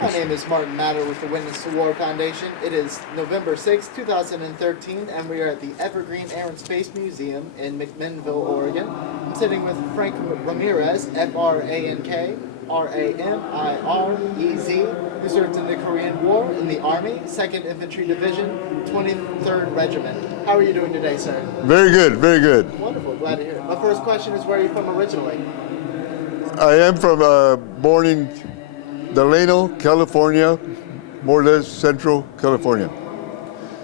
My name is Martin Madert with the Witness to War Foundation. It is November 6, 2013, and we are at the Evergreen Aviation Space Museum in McMinnville, Oregon. I'm sitting with Frank Ramirez, F-R-A-N-K, R-A-M-I-R-E-Z, who served in the Korean War in the Army, 2nd Infantry Division, 23rd Regiment. How are you doing today, sir? Very good, very good. Wonderful, glad to hear it. My first question is, where are you from originally? I am born in Delano, California, more or less Central California.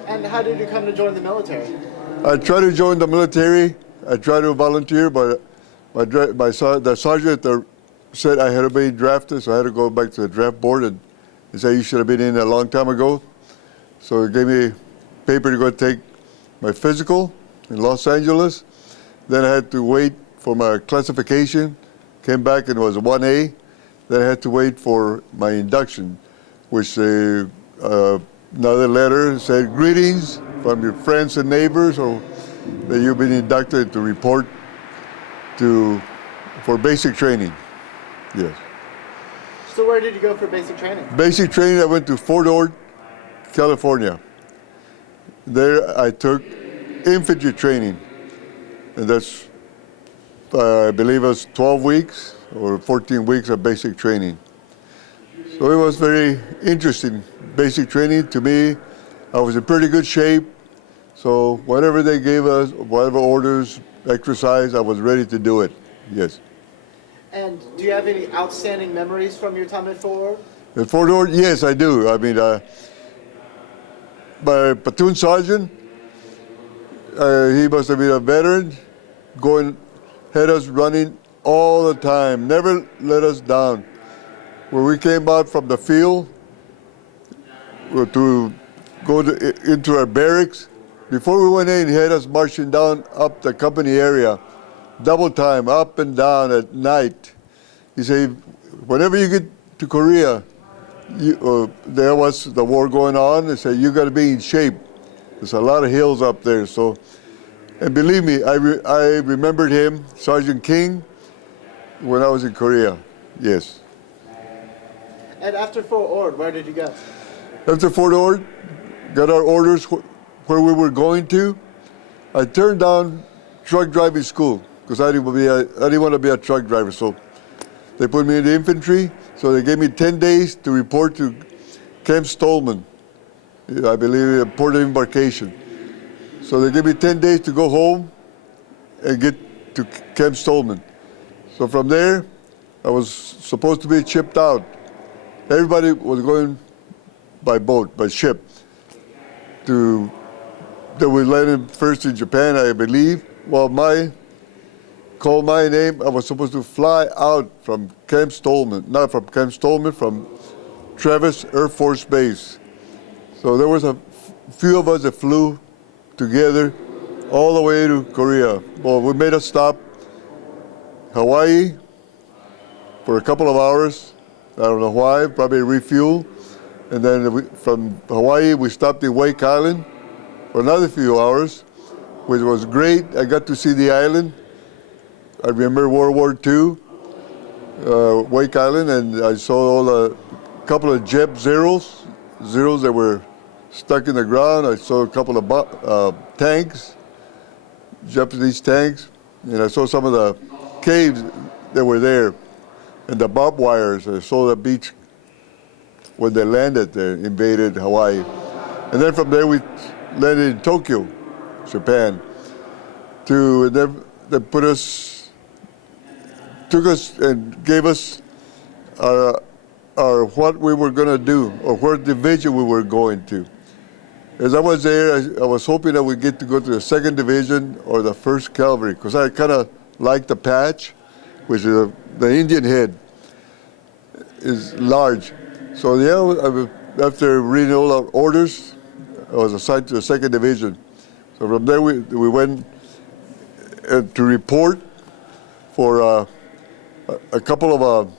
And how did you come to join the military? I tried to join the military. I tried to volunteer, but the sergeant said I had to be drafted, so I had to go back to the draft board, and he said you should have been in a long time ago. So he gave me paper to go take my physical in Los Angeles. Then I had to wait for my classification. Came back and it was 1A. Then I had to wait for my induction, which another letter said, greetings from your friends and neighbors, or that you've been inducted to report for basic training. Yes. So where did you go for basic training? Basic training, I went to Fort Ord, California. There I took infantry training, and that's, I believe it was 12 weeks or 14 weeks of basic training. So it was very interesting, basic training. To me, I was in pretty good shape, so whatever they gave us, whatever orders, exercise, I was ready to do it, yes. And do you have any outstanding memories from your time at Fort Ord? At Fort Ord, yes, I do. I mean, my platoon sergeant, he must have been a veteran, had us running all the time, never let us down. When we came out from the field to go into our barracks, before we went in, he had us marching down up the company area, double time, up and down at night. He said, whenever you get to Korea, there was the war going on, he said, you got to be in shape. There's a lot of hills up there. So, and believe me, I remembered him, Sergeant King, when I was in Korea, yes. And after Fort Ord, where did you go? After Fort Ord, got our orders where we were going to. I turned down truck driving school because I didn't want to be a truck driver. So they put me in the infantry. So they gave me 10 days to report to Camp Stolman, I believe, a port of embarkation. So they gave me 10 days to go home and get to Camp Stolman. So from there, I was supposed to be shipped out. Everybody was going by boat, by ship. They would land first in Japan, I believe. Well, called my name, I was supposed to fly out from Camp Stolman, not from Camp Stolman, from Travis Air Force Base. So there was a few of us that flew together all the way to Korea. Well, we made a stop, Hawaii, for a couple of hours. I don't know why, probably refuel. And then from Hawaii, we stopped in Wake Island for another few hours, which was great. I got to see the island. I remember World War II, Wake Island, and I saw a couple of Jeb Zeros that were stuck in the ground. I saw a couple of tanks, Japanese tanks, and I saw some of the caves that were there, and the barbed wires. I saw the beach when they landed there, invaded Hawaii. And then from there we landed in Tokyo, Japan. They took us and gave us our what we were going to do, or what division we were going to. As I was there, I was hoping I would get to go to the 2nd Division or the 1st Cavalry, because I kind of liked the patch, which is the Indian head is large. So yeah, after reading all our orders, I was assigned to the 2nd Division. So from there we went to report for a couple of,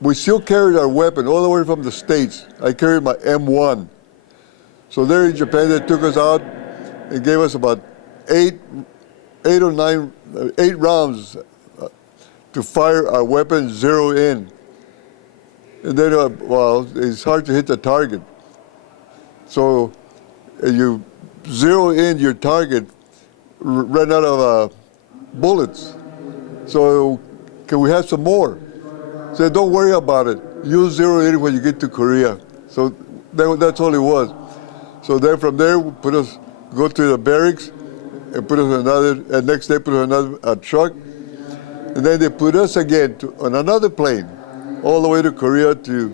we still carried our weapon all the way from the States. I carried my M1. So there in Japan, they took us out and gave us about 8 rounds to fire our weapon, zero in. And then, well, it's hard to hit the target. So you zero in your target, run out of bullets. So can we have some more? Said, don't worry about it. You'll zero in when you get to Korea. So that's all it was. So then from there, go to the barracks and put us on and next day put us on another truck. And then they put us again on another plane, all the way to Korea to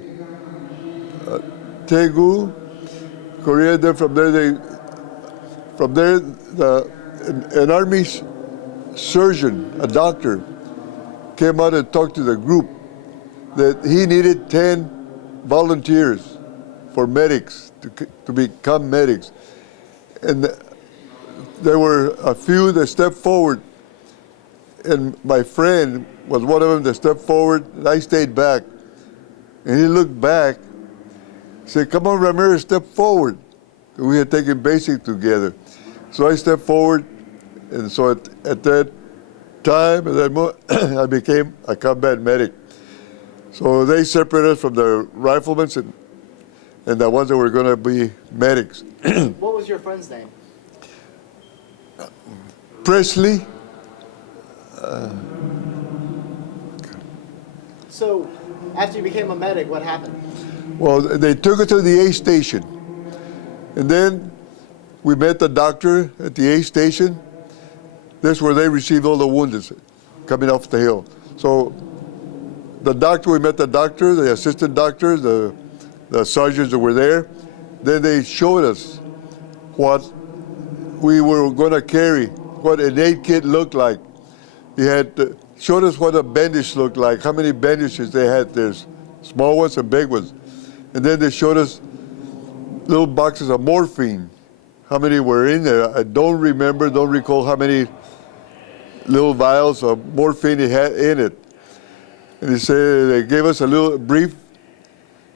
Daegu, Korea. Then from there, an army surgeon, a doctor, came out and talked to the group that he needed 10 volunteers for medics to become medics. And there were a few that stepped forward, and my friend was one of them that stepped forward, and I stayed back. And he looked back, said, come on, Ramirez, step forward. We had taken basic together. So I stepped forward, and so at that time, I became a combat medic. So they separated us from the riflemen and the ones that were going to be medics. What was your friend's name? Presley. So, after you became a medic, what happened? Well, they took us to the A station. And then we met the doctor at the A station. That's where they received all the wounded coming off the hill. So we met the doctor, the assistant doctor, the sergeants that were there. Then they showed us what we were going to carry, what an aid kit looked like. He had showed us what a bandage looked like, how many bandages they had. There's small ones and big ones. And then they showed us little boxes of morphine, how many were in there. I don't recall how many little vials of morphine he had in it. And he said, they gave us a little brief.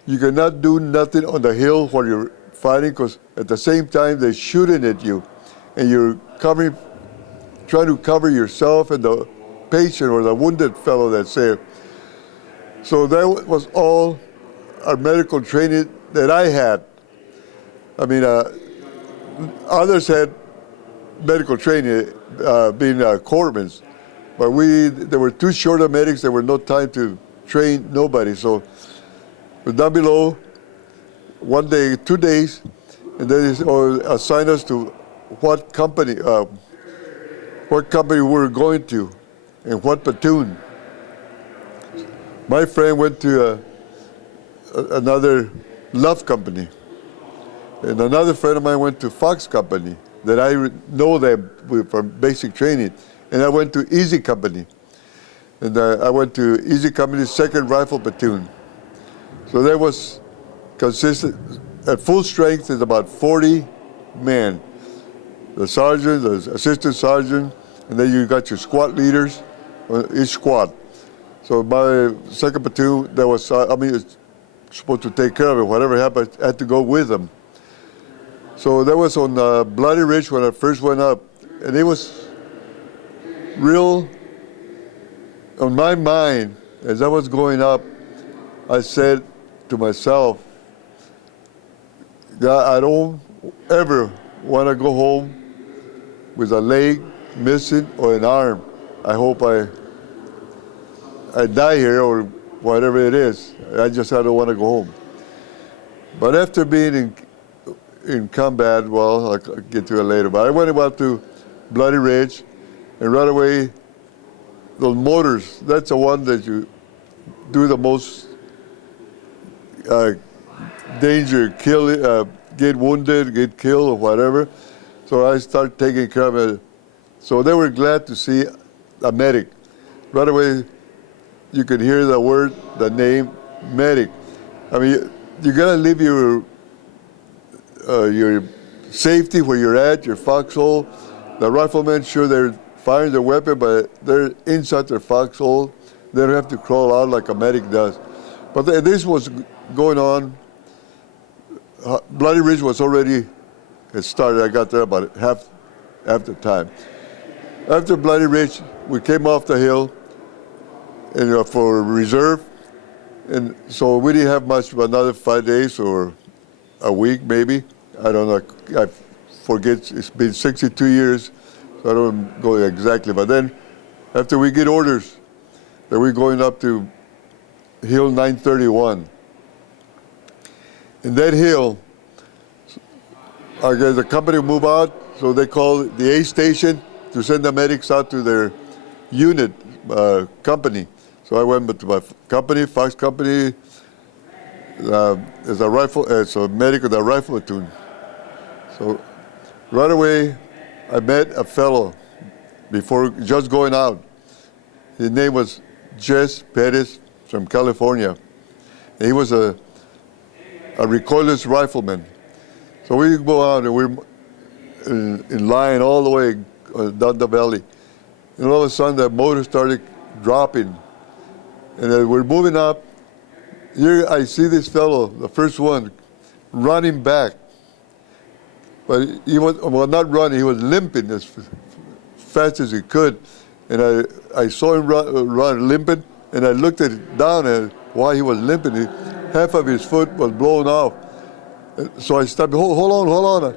You cannot do nothing on the hill while you're fighting, because at the same time they're shooting at you, and you're trying to cover yourself and the patient or the wounded fellow that's there. So that was all our medical training that I had. I mean, others had medical training, being corpsmen, but there were too short of medics. There were no time to train nobody. So down below, 1 day, 2 days, and then they assigned us to what company we were going to, and what platoon. My friend went to another Love company, and another friend of mine went to Fox company that I know them from basic training, and I went to Easy company, and I went to Easy company's 2nd Rifle platoon. So that was consistent at full strength is about 40 men. The sergeant, the assistant sergeant, and then you got your squad leaders, each squad. So my 2nd platoon, that was, it's supposed to take care of it. Whatever happened, I had to go with them. So that was on Bloody Ridge when I first went up. And it was real, on my mind, as I was going up, I said to myself, God, I don't ever want to go home with a leg missing or an arm. I hope I die here or whatever it is. I don't want to go home. But after being in combat, well, I'll get to it later, but I went about to Bloody Ridge, and right away, those mortars, that's the one that you do the most danger, get wounded, get killed, or whatever. So I started taking care of it. So they were glad to see a medic. Right away, you could hear the name medic. I mean, you gotta leave your safety where you're at, your foxhole. The riflemen, sure, they're firing their weapon, but they're inside their foxhole. They don't have to crawl out like a medic does. But this was going on. Bloody Ridge was already started. I got there about half the time. After Bloody Ridge, we came off the hill and for reserve, And so we didn't have much, but another 5 days or a week maybe. I don't know. I forget. It's been 62 years, so I don't go exactly. But then, after we get orders that we're going up to Hill 931, in that hill, I guess the company move out, so they call the A station to send the medics out to their unit company. So I went to my company, Fox Company, as a medic of the rifle platoon. So right away, I met a fellow before just going out. His name was Jess Perez from California. And he was a recoilless rifleman. So we go out and we're in line all the way down the valley. And all of a sudden the motor started dropping. And as we're moving up, here I see this fellow, the first one, running back. But he was, well, not running, he was limping as fast as he could. And I saw him run limping, and I looked down at why he was limping. Half of his foot was blown off. So I stopped, hold on.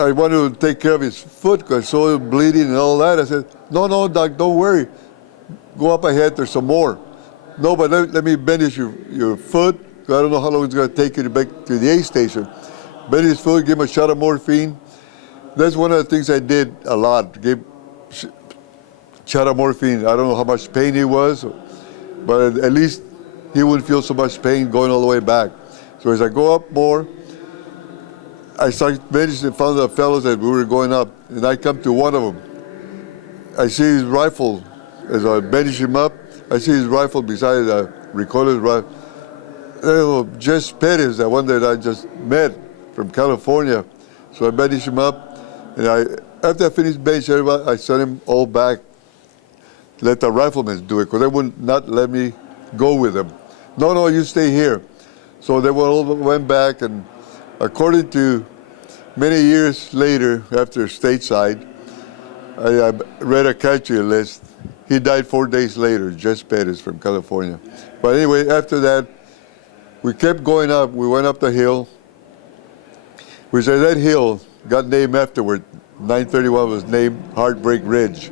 I wanted to take care of his foot because I saw him bleeding and all that. I said, no, Doc, don't worry. Go up ahead, there's some more. No, but let me bandage your foot. I don't know how long it's going to take you back to the A station. Bandage his foot, give him a shot of morphine. That's one of the things I did a lot. Give shot of morphine. I don't know how much pain he was, but at least he wouldn't feel so much pain going all the way back. So as I go up more, I started bandaging in front of the fellows that we were going up, and I come to one of them. I see his rifle. As I bandage him up, I see his rifle beside the recoilless rifle. Oh, Jess Perez, the one that I just met from California. So I bandaged him up, and after I finished bandaging everybody, I sent him all back. Let the riflemen do it, because they would not let me go with them. No, you stay here. So they all went back, and according to many years later, after stateside, I read a casualty list. He died 4 days later, Jess Perez from California. But anyway, after that, we kept going up. We went up the hill. We said that hill got named afterward. 931 was named Heartbreak Ridge.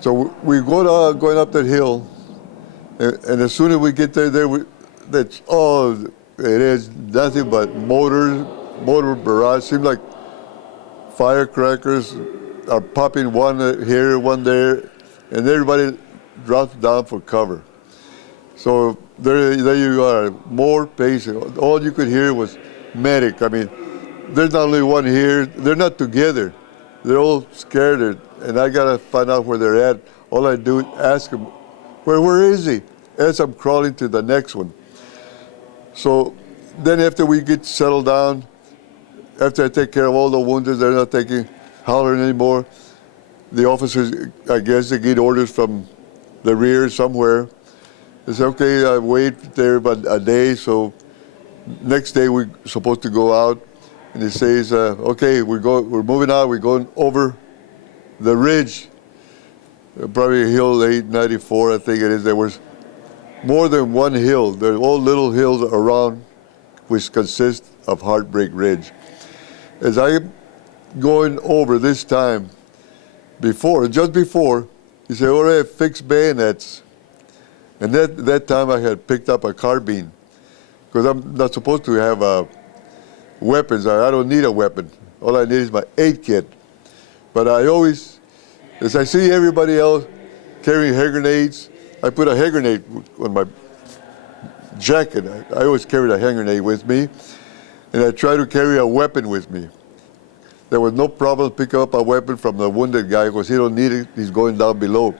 So we go going up that hill, and as soon as we get there, that's all it is, nothing but motor barrage. Seems like firecrackers are popping one here, one there, and everybody drops down for cover. So there you are, more patient. All you could hear was medic. I mean, there's not only one here, they're not together. They're all scared, and I gotta find out where they're at. All I do is ask them, where is he? As I'm crawling to the next one. So then after we get settled down, after I take care of all the wounded, they're not hollering anymore. The officers, I guess, they get orders from the rear somewhere. They say, okay, I wait there about a day, so next day we're supposed to go out. And he says, okay, we're moving out, we're going over the ridge, probably Hill 894, I think it is. There was more than one hill. There are all little hills around which consist of Heartbreak Ridge. As I'm going over this time, just before, he said, all right, fix bayonets. And that time I had picked up a carbine, because I'm not supposed to have weapons. I don't need a weapon. All I need is my aid kit. But I always, as I see everybody else carrying hand grenades, I put a hand grenade on my jacket. I always carried a hand grenade with me, and I try to carry a weapon with me. There was no problem picking up a weapon from the wounded guy, because he don't need it. He's going down below.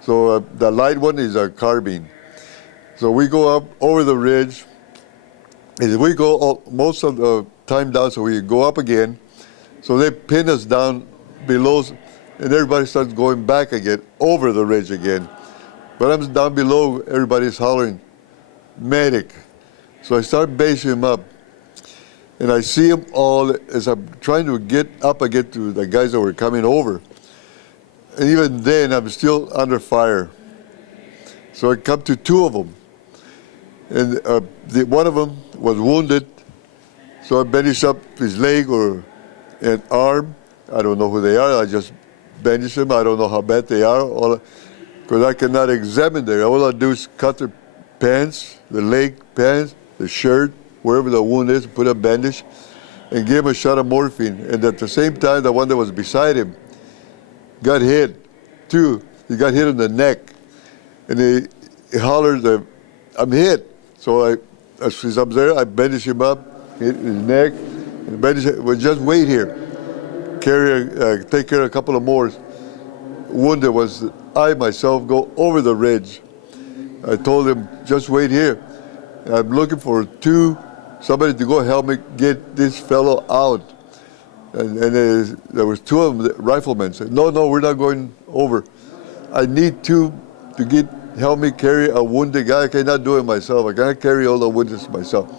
So the light one is a carbine. So we go up over the ridge. And we go most of the time down, so we go up again. So they pin us down below, and everybody starts going back again, over the ridge again. But I'm down below, everybody's hollering, medic. So I start basing them up. And I see them all as I'm trying to get up again to the guys that were coming over. And even then, I'm still under fire. So I come to two of them. And one of them was wounded, so I bandaged up his leg or an arm. I don't know who they are. I just bandaged them. I don't know how bad they are, because I cannot examine them. All I do is cut their pants, the leg pants, the shirt, wherever the wound is, put a bandage, and give him a shot of morphine. And at the same time, the one that was beside him got hit, too. He got hit in the neck, and he hollered, "I'm hit." So as he's up there, I bandage him up, hit his neck, and bandage him. Well, just wait here. Take care of a couple of more wounded was I myself go over the ridge. I told him, just wait here. I'm looking for somebody to go help me get this fellow out. And there was two of them, riflemen, said, no, we're not going over. I need two to help me carry a wounded guy. I cannot do it myself. I cannot carry all the wounded myself.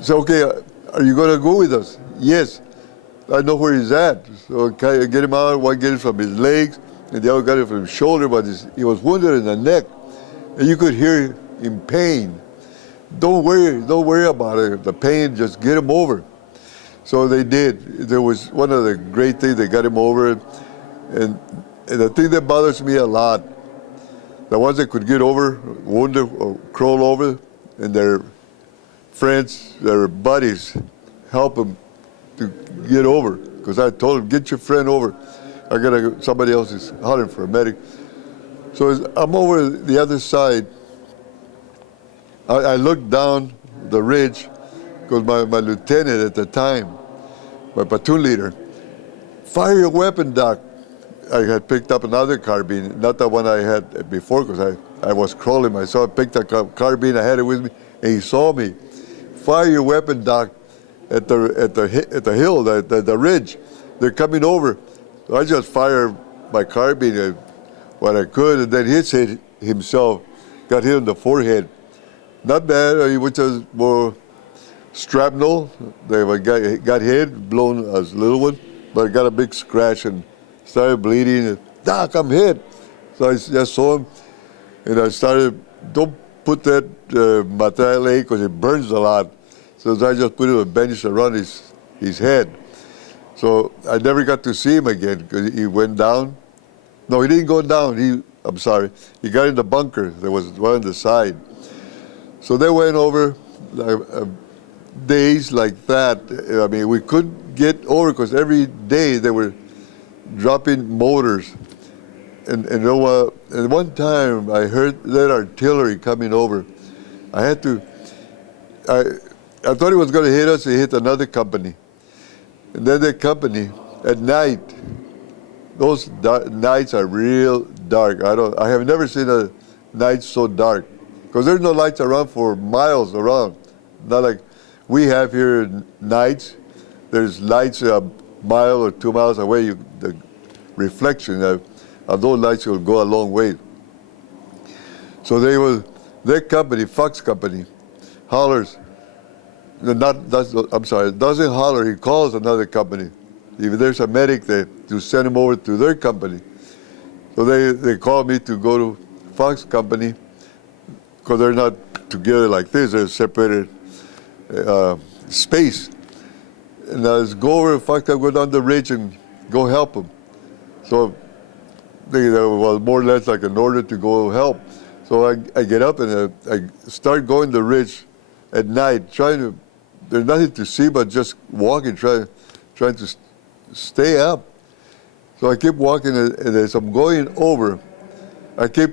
So, okay, are you going to go with us? Yes. I know where he's at. So I get him out, one get it from his legs, and the other got it from his shoulder, but he was wounded in the neck. And you could hear him pain. Don't worry about it. The pain, just get him over. So they did. There was one of the great things, they got him over. And the thing that bothers me a lot, the ones that could get over, wounded or crawl over, and their friends, their buddies, help them to get over. Because I told them, get your friend over. Somebody else is hollering for a medic. So as I'm over the other side, I looked down the ridge, because my lieutenant at the time, my platoon leader, fire your weapon, Doc. I had picked up another carbine, not the one I had before, because I was crawling myself. I picked up a carbine, I had it with me, and he saw me. Fire your weapon, Doc, at the hill, the ridge. They're coming over. So I just fired my carbine what I could, and then he hit himself, got hit in the forehead. Not bad, he was just more shrapnel. They got hit, blown as a little one, but I got a big scratch and started bleeding. Doc, I'm hit. So I just saw him, and I started, don't put that material because it burns a lot. So I just put a bandage around his head. So I never got to see him again because he went down. No, he didn't go down. I'm sorry. He got in the bunker. There was one on the side. So they went over days like that. I mean, we couldn't get over because every day they were dropping mortars. And one time I heard that artillery coming over. I thought he was going to hit us. He hit another company. And then the company, at night, those nights are real dark. I have never seen a night so dark. Because there's no lights around for miles around. Not like we have here nights. There's lights a mile or 2 miles away. The reflection of those lights will go a long way. So their company, Fox Company, hollers. Doesn't holler, he calls another company. If there's a medic, to send him over to their company. So they called me to go to Fox Company, because they're not together like this, they're separated space. And I was go over, Fox Company, go down the ridge and go help them. So they was more or less like an order to go help. So I get up and I start going the ridge at night, there's nothing to see but just walking, trying to stay up. So I keep walking, and as I'm going over, I keep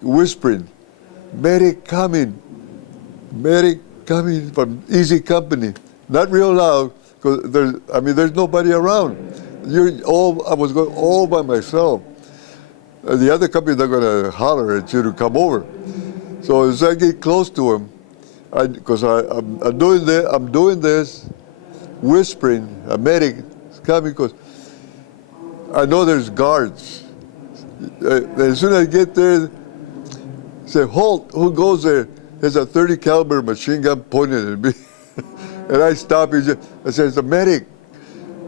whispering, medic coming from Easy Company. Not real loud, because there's nobody around. I was going all by myself. The other company's not going to holler at you to come over. So as I get close to him, because I'm doing this, whispering, a medic is coming, because I know there's guards. As soon as I get there, say, halt, who goes there? There's a .30 caliber machine gun pointed at me. And I stop, I say, it's a medic.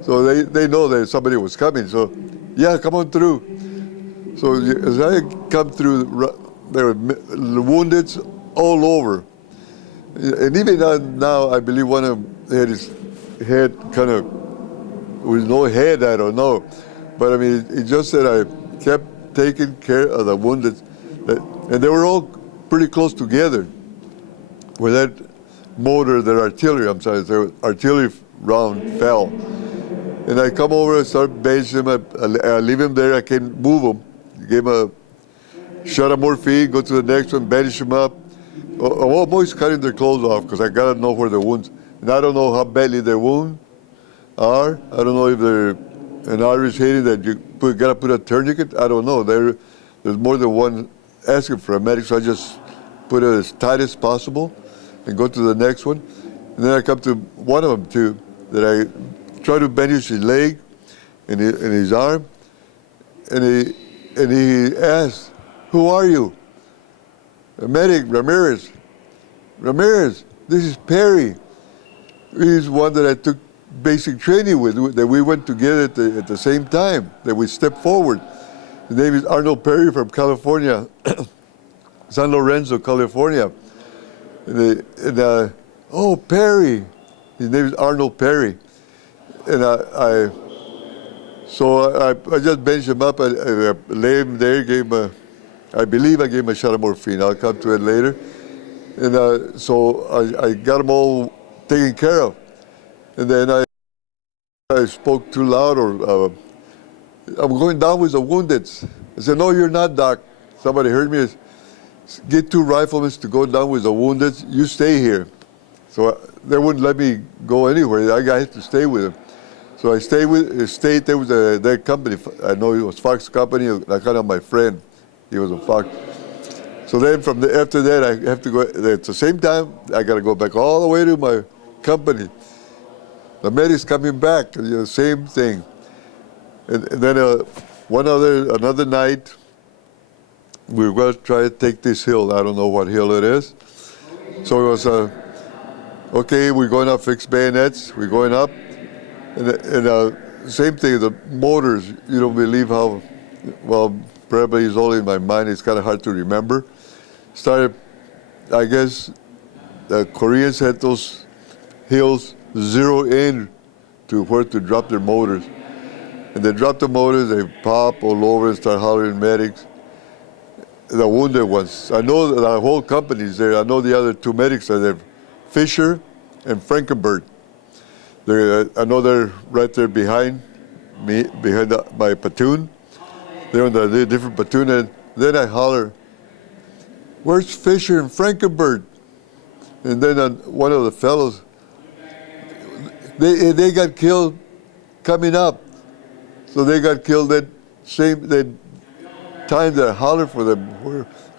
So they know that somebody was coming, so yeah, come on through. So as I come through, there were wounded all over. And even now, I believe one of them had his head kind of, with no head, I don't know. But I mean, it just that I kept taking care of the wounded. And they were all pretty close together. Where that motor, that artillery, the artillery round fell. And I come over and start benching him. I leave him there, I can't move him. Give him a shot of morphine, go to the next one, bandage him up. I'm always cutting their clothes off because I gotta know where the wounds. And I don't know how badly their wounds are. I don't know if they're an Irish Haiti that you gotta put a tourniquet. I don't know. There's more than one asking for a medic, so I just put it as tight as possible and go to the next one. And then I come to one of them too, that I try to bandage his leg and his arm, and he asked, "Who are you?" A medic, Ramirez. Ramirez, this is Perry. He's one that I took basic training with, that we went together at the same time, that we stepped forward. His name is Arnold Perry from California, San Lorenzo, California. Oh, Perry. His name is Arnold Perry. And I just benched him up. I lay him there, I believe I gave him a shot of morphine. I'll come to it later. And so I got them all taken care of. And then I spoke too loud, or I'm going down with the wounded. I said, "No, you're not, Doc." Somebody heard me. "Get 2 riflemen to go down with the wounded. You stay here." So they wouldn't let me go anywhere. I had to stay with them. So I stayed there with their company. I know it was Fox Company. I kind of my friend. He was a Fox. So then after that, I have to go, at the same time, I got to go back all the way to my company. The medic's coming back, same thing. And then another night, we were going to try to take this hill. I don't know what hill it is. So it was, okay, we're going up fixed bayonets. We're going up. And same thing, the motors, you don't believe how, well, probably it's all in my mind. It's kind of hard to remember. I guess the Koreans had those hills zero in to where to drop their motors. And they drop the motors, they pop all over and start hollering medics. The wounded ones. I know the whole company's there. I know the other 2 medics are there, Fisher and Frankenberg. I know they're right there behind me, behind my platoon. They're in the different platoon, and then I holler, "Where's Fisher and Frankenberg?" And then one of the fellows, they got killed coming up. So they got killed that time that I hollered for them.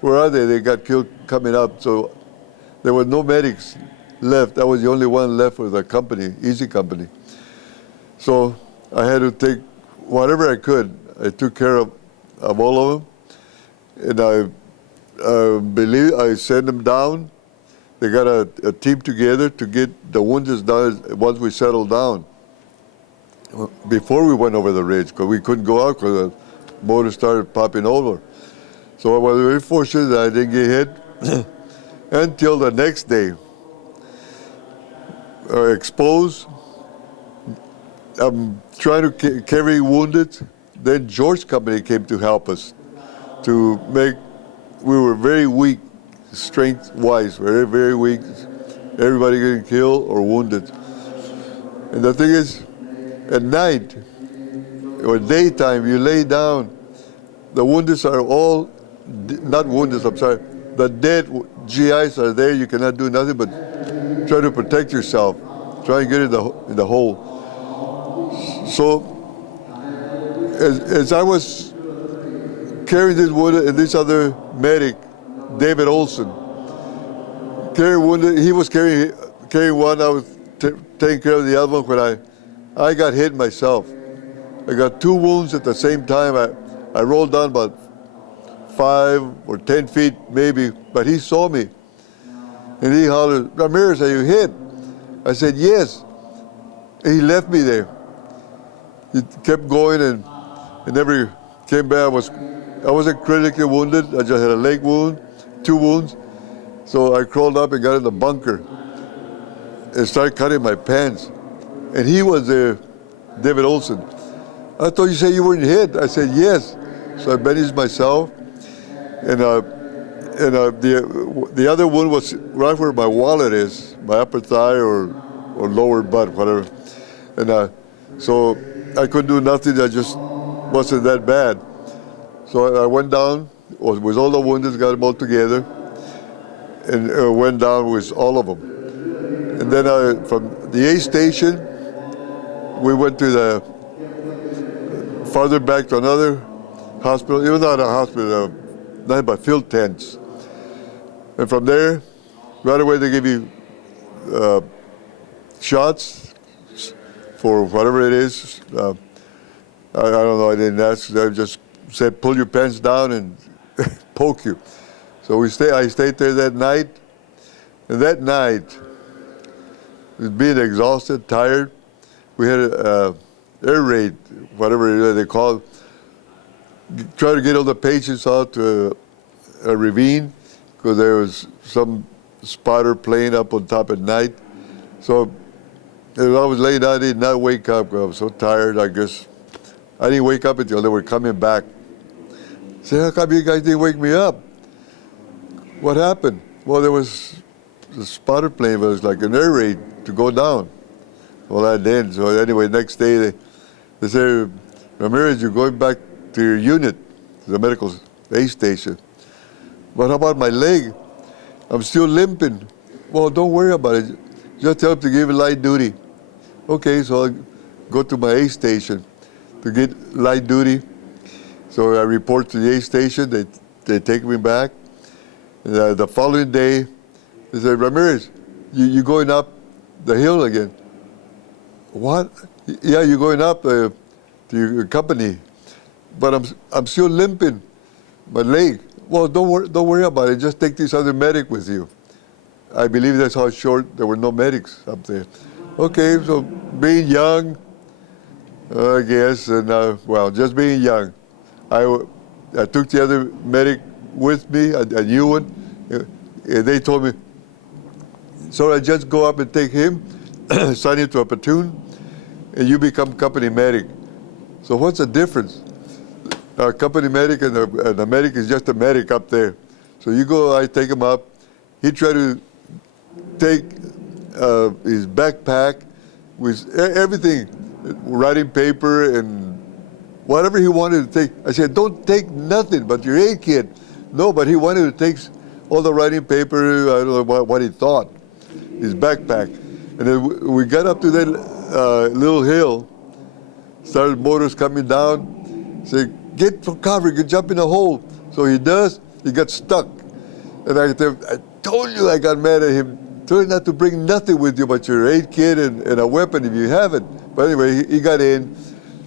Where are they? They got killed coming up. So there were no medics left. I was the only one left for the company, Easy Company. So I had to take whatever I could. I took care of all of them. And I believe I sent them down. They got a team together to get the wounded down once we settled down. Before we went over the ridge, because we couldn't go out because the motor started popping over. So I was very fortunate that I didn't get hit until the next day. Exposed. I'm trying to carry wounded. Then George Company came to help us to make, we were very weak, strength-wise, very, very weak. Everybody getting killed or wounded. And the thing is, at night or daytime, you lay down, the wounded are all, not wounded, I'm sorry, the dead GIs are there, you cannot do nothing but try to protect yourself, try and get in the hole. So, as I was carrying this wounded and this other medic, David Olson, carrying wounded, he was carrying one, I was taking care of the other one when I got hit myself. I got 2 wounds at the same time. I rolled down about 5 or 10 feet maybe, but he saw me. And he hollered, "Ramirez, are you hit?" I said, "Yes." And he left me there. He kept going and never came back. I wasn't critically wounded. I just had a leg wound, 2 wounds. So I crawled up and got in the bunker and started cutting my pants. And he was there, David Olson. I thought you said you weren't hit. I said, yes. So I bandaged myself. And the other one was right where my wallet is, my upper thigh or lower butt, whatever. And so I couldn't do nothing. I just wasn't that bad. So I went down with all the wounded, got them all together, and went down with all of them. And then from the A station, we went to farther back to another hospital. It was not a hospital, nothing but field tents. And from there, right away they give you shots for whatever it is. I don't know, I didn't ask. They just said, pull your pants down and poke you. So I stayed there that night. And that night, being exhausted, tired, we had an air raid, whatever they call it. Try to get all the patients out to a ravine because there was some spotter plane up on top at night. So as I was laying down, I did not wake up. I was so tired, I guess. I didn't wake up until they were coming back. I said, how come you guys didn't wake me up? What happened? Well, there was the spotter plane, but it was like an air raid to go down. Well, I did. So anyway, next day they said, Ramirez, you're going back to your unit, to the medical aid station. But how about my leg? I'm still limping. Well, don't worry about it. Just tell them to give it light duty. Okay, so I go to my aid station to get light duty. So I report to the aid station. They take me back. And, the following day, they say, Ramirez, you going up the hill again? What? Yeah, you're going up to your company. But I'm still limping, my leg. Well, don't worry about it. Just take this other medic with you. I believe that's how short there were no medics up there. Okay, so being young, I guess, and just being young, I took the other medic with me, a new one. They told me, so I just go up and take him, sign him to a platoon, and you become company medic. So what's the difference? A company medic and the medic is just a medic up there. So you go, I take him up. He tried to take his backpack with everything, writing paper and whatever he wanted to take. I said, don't take nothing but your aid kit. No, but he wanted to take all the writing paper, I don't know what he thought, his backpack. And then we got up to that little hill, started motors coming down, said, get for cover, you jump in a hole. So he does, he got stuck. And I told you I got mad at him. Told you not to bring nothing with you but your aid kit and a weapon if you have it. But anyway, he got in.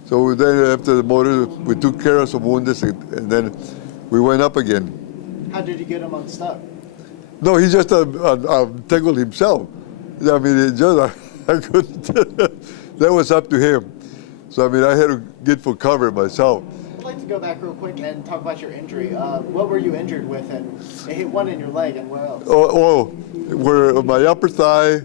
So then after the motor, we took care of some wounds and then we went up again. How did you get him unstuck? No, he just tangled himself. I mean, I couldn't. That was up to him. So I mean, I had to get for cover myself. I'd like to go back real quick and talk about your injury. What were you injured with, and it hit one in your leg, and where else? Where my upper thigh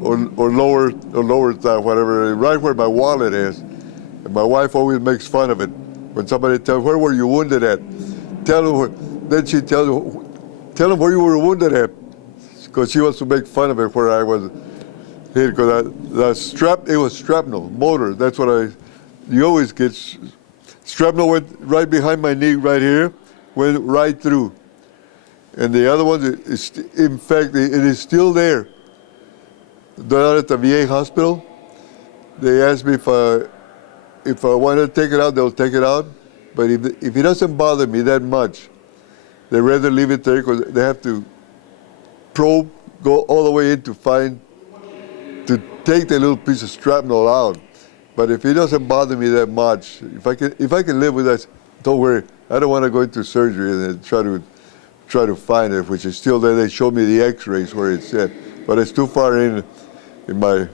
or lower thigh, whatever, right where my wallet is. And my wife always makes fun of it. When somebody tells, where were you wounded at? Tell them, then she tells them where you were wounded at, because she wants to make fun of it where I was hit. Because it was shrapnel, motor. That's what you always get. Shrapnel went right behind my knee, right here, went right through. And the other one, in fact, it is still there. Down at the VA hospital, they asked me if I wanted to take it out, they'll take it out. But if it doesn't bother me that much, they rather leave it there because they have to probe, go all the way in to take the little piece of shrapnel out. But if it doesn't bother me that much, if I can live with that, don't worry. I don't want to go into surgery and try to find it, which is still there. They showed me the X-rays where it's at, but it's too far in my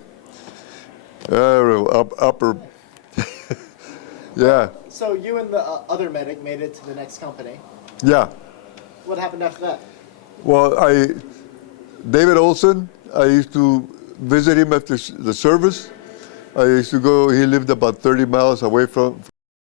upper. Yeah. So you and the other medic made it to the next company. Yeah. What happened after that? Well, David Olson, I used to visit him after the service. I used to go, he lived about 30 miles away from